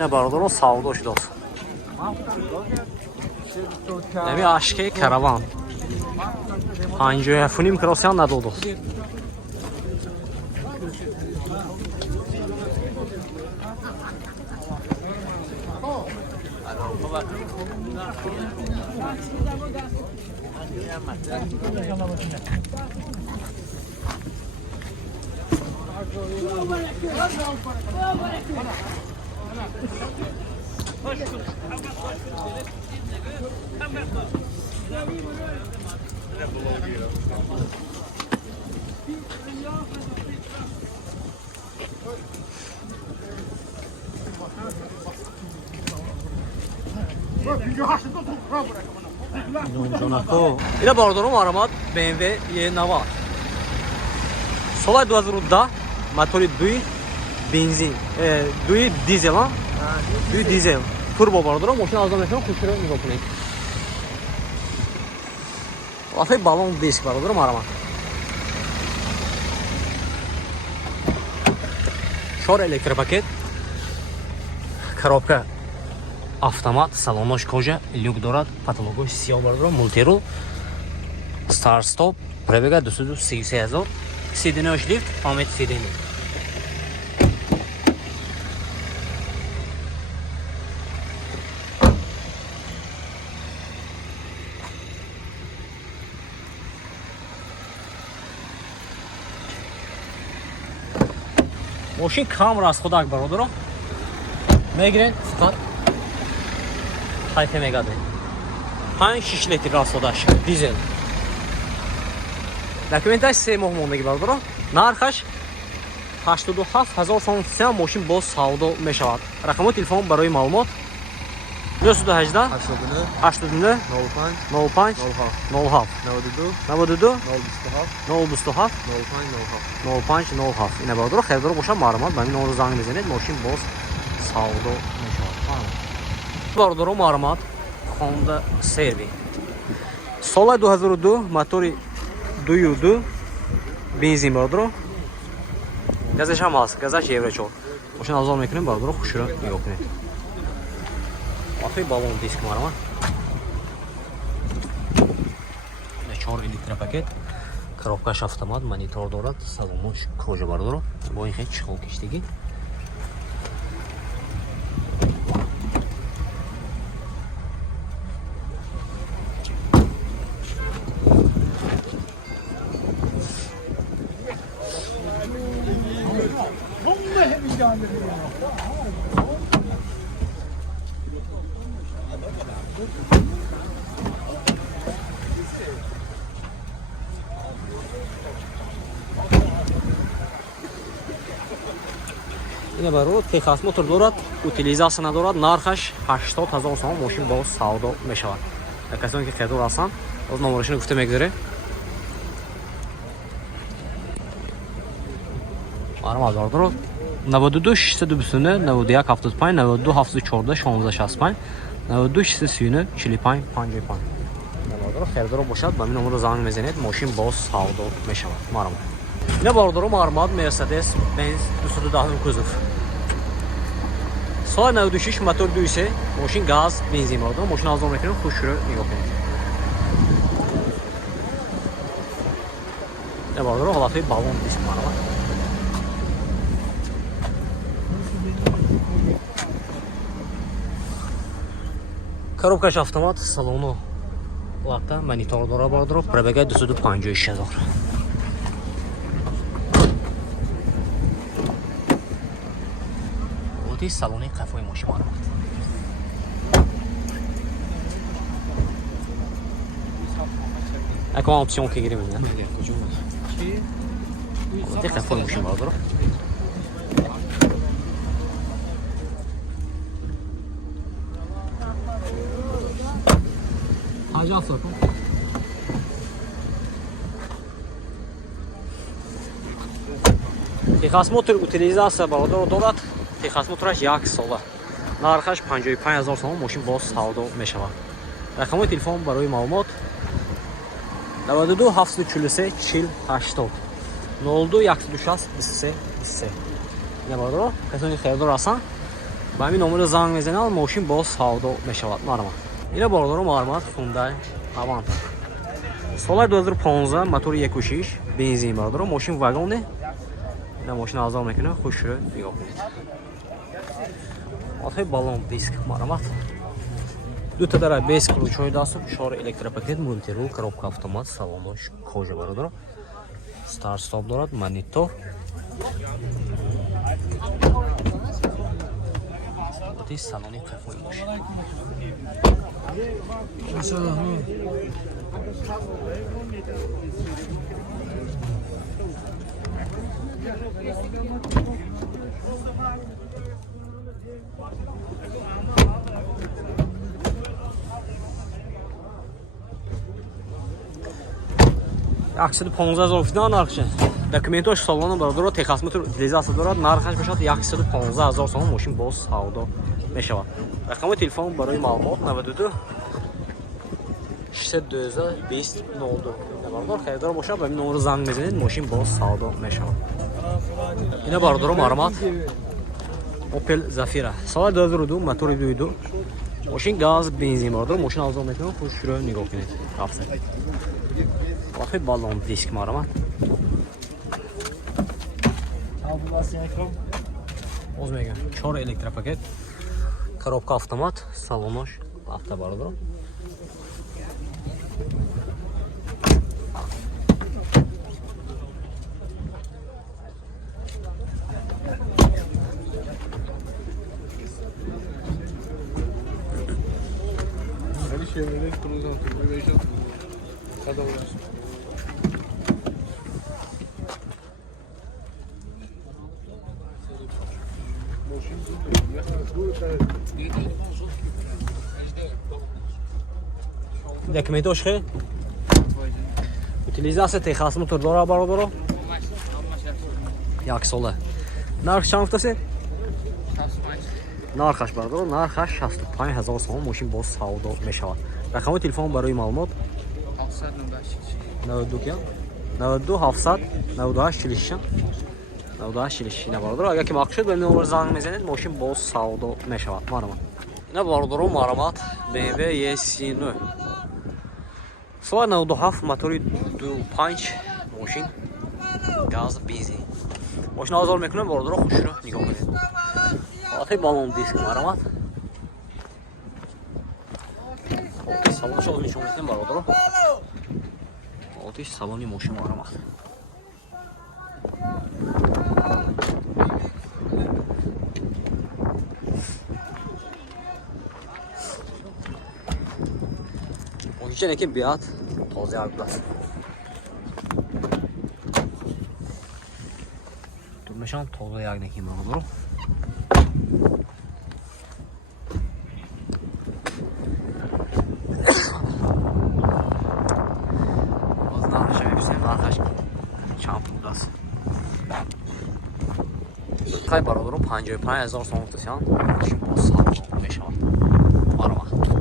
اینا برادران سودا شده است. نمی اشکه کاروان 57 کراسیان نداده است. اینا باردارم آرامات BMW یه نوا سال 2010 موتور دوی بنزین دوی دیزل ها دوی دیزل توربو باردارم ماشین آزاد میکنم خوش رو نگاه کنید واسه بالون دیسک باردارم آرامات 4 электропакет коробка автомат салонош кожа люк дорад потолокош сиёҳ бардорам мултирул старт стоп пробега 233,000 сиденош лифт памет сидени ماشین کم расходак бародаро мегирен фақат 5 мегаде 5-6 литр расходаш дизел документация 3 моҳ мондаги бародаро нархаш 87000 сом сам мошин боз савдо мешавад рақамои телефон барои маълумот 918 89 05 07 92 027 05 ина бародаро хердоро боша маълумот ба ин номро занг мезанед мошин боз савдо мешавад бародаро маълумот Honda Servi соли 2002 мотори 2.2 бензин бародаро газаш ҳам ҳаст газаш евро 4 мошин авзор мекунем бародаро хушро нигоҳ кунед ахи балон диск маълумот 4 электропакет коробкаш автомат монитор дорад салонош кожа бародаро бо ин хел чихол киштагӣ ина баро техас мотор дорад утилизация надорад нархаш 80000 сом мошин боз савдо мешавад касоне ки хердор ҳастанд оз номерошино гуфта мегузаре маълумот бародаро 92 629 91 75 92 714 1665 92 639 45 55 бародаро хердоро бошад ба ин номеро занг мезанед мошин боз савдо мешавад маълумот ина бародаро маълумот Mercedes Benz 210 кузов соли 96 мотор 2.3 мошин газ бензин бародаро мошин авзор мекунем хушро нигоҳ кунед ина бародаро ҳолатҳои балон диск маълумот коробкаш автомат салону лата монитор дора бародаро пробега 256000 оди салони қафои мошин маълумот якон опсион ки гирем ин оди қафои мошин бародаро техас мотор утилизация бародаро дорад техас мотораш 1 сола нархаш 55000 сом мошин боз савдо мешавад рақамои телефон барои маълумот 92 743 40 80 02 126 23 23 ина бародаро касоне хердор ҳастанд با همین نمره زنگ میزنه ماشین باز سودا میشود مرمت. اینا باردارو مرمت خوندای اوانتا. سال 2015 موتور 1.6 بنزین باردارو ماشین واگونه. اینا ماشین آزاد میکنه خوش رو نگاه کنید. آخه بالون دیسک مرمت. دو تا داره بیس کلوچای دست 4 الکتروپاکت مولتیرول коробка автомат салонош кожа бародаро старт стоп дорад монитор вот из салони кайфой машина аксиди 15000 фидан нархш. Документош салона барадоро техасмотр утилизация дорад. Нархаш бошад 115000 сом машин боз савдо мешавад. Рақами телефон барои маълумот 92 612 2002. Барадор хайдор бошад ба ин номер занг мезанед машин боз савдо мешавад. Ина барадоро маълумот Opel Zafira. Сали 2002 мотори 2.2. Машин газ бензин барадор машин авзо мекунад. Хушро нигоҳ кунед. Афзал. Ахи балон диск марамат. Оз мегам 4 электропакет. Коробка автомат, салонош автобардор. Документош хе? Утилизация техас мотор дора бародаро? Як сола. Нарх чанд гуфтасе? 65. Нархаш бародаро, нархаш 65000 сом машин боз савдо мешавад. Рақами телефон барои маълумот 798 92 700 98 46 98 46 ина бародаро. Агар ки мақсуд ба номер занг мезанед машин боз савдо мешавад. Маълумот. Ина бародаро маълумот BMW E39 Сала 97 мотори 2.5 машин газ бензин. Машин озор мекунем бародаро хушро нигоҳ кунед. Охи балон диск маълумот. Салон шо нишон метем бародаро. Отиш салони машин маълумот. Onca ki biat toze ardılar. Durmuşam toze yağ nekim olur. Az narxaş hepsi narxaş çampudası. Kay barodurum 55000 so'm tutsan. Shu bo'lsa, 5 marma.